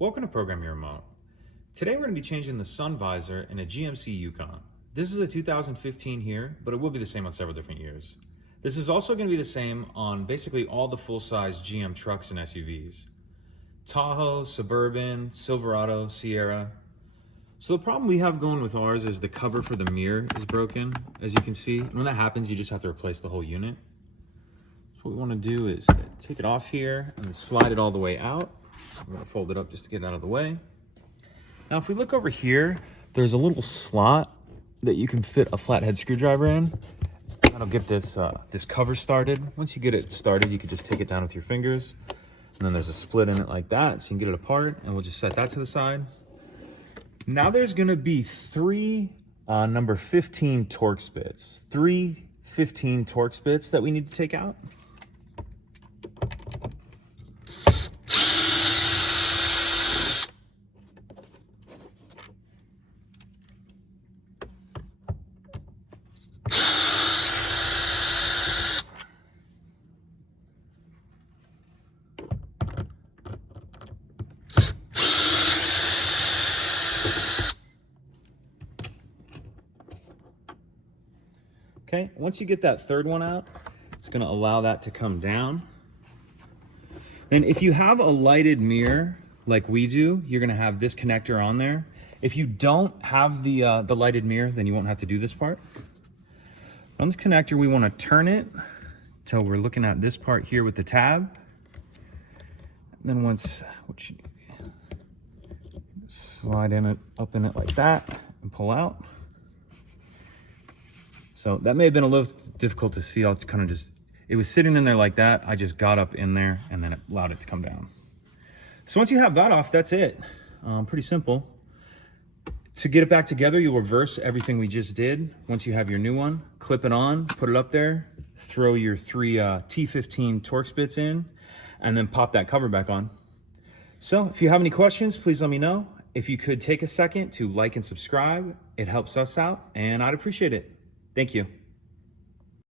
Welcome to Program Your Remote. Today we're going to be changing the sun visor in a GMC Yukon. This is a 2015 here, but it will be the same on several different years. This is also going to be the same on basically all the full-size GM trucks and SUVs. Tahoe, Suburban, Silverado, Sierra. So the problem we have going with ours is the cover for the mirror is broken, as you can see. And when that happens, you just have to replace the whole unit. So what we want to do is take it off here and then slide it all the way out. I'm going to fold it up just to get it out of the way. Now, if we look over here, there's a little slot that you can fit a flathead screwdriver in. That'll get this cover started. Once you get it started, you can just take it down with your fingers. And then there's a split in it like that, so you can get it apart. And we'll just set that to the side. Now there's going to be three number 15 Torx bits. 3 15 Torx bits that we need to take out. Okay, once you get that third one out, it's going to allow that to come down. And if you have a lighted mirror like we do, you're going to have this connector on there. If you don't have the lighted mirror, then you won't have to do this part. On this connector, we want to turn it till we're looking at this part here with the tab. And then once slide in it, up in it like that, and pull out. So that may have been a little difficult to see. I'll kind of just, it was sitting in there like that. I just got up in there and then it allowed it to come down. So once you have that off, that's it. Pretty simple. To get it back together, you'll reverse everything we just did. Once you have your new one, clip it on, put it up there, throw your 3 T15 Torx bits in, and then pop that cover back on. So if you have any questions, please let me know. If you could take a second to like and subscribe, it helps us out and I'd appreciate it. Thank you.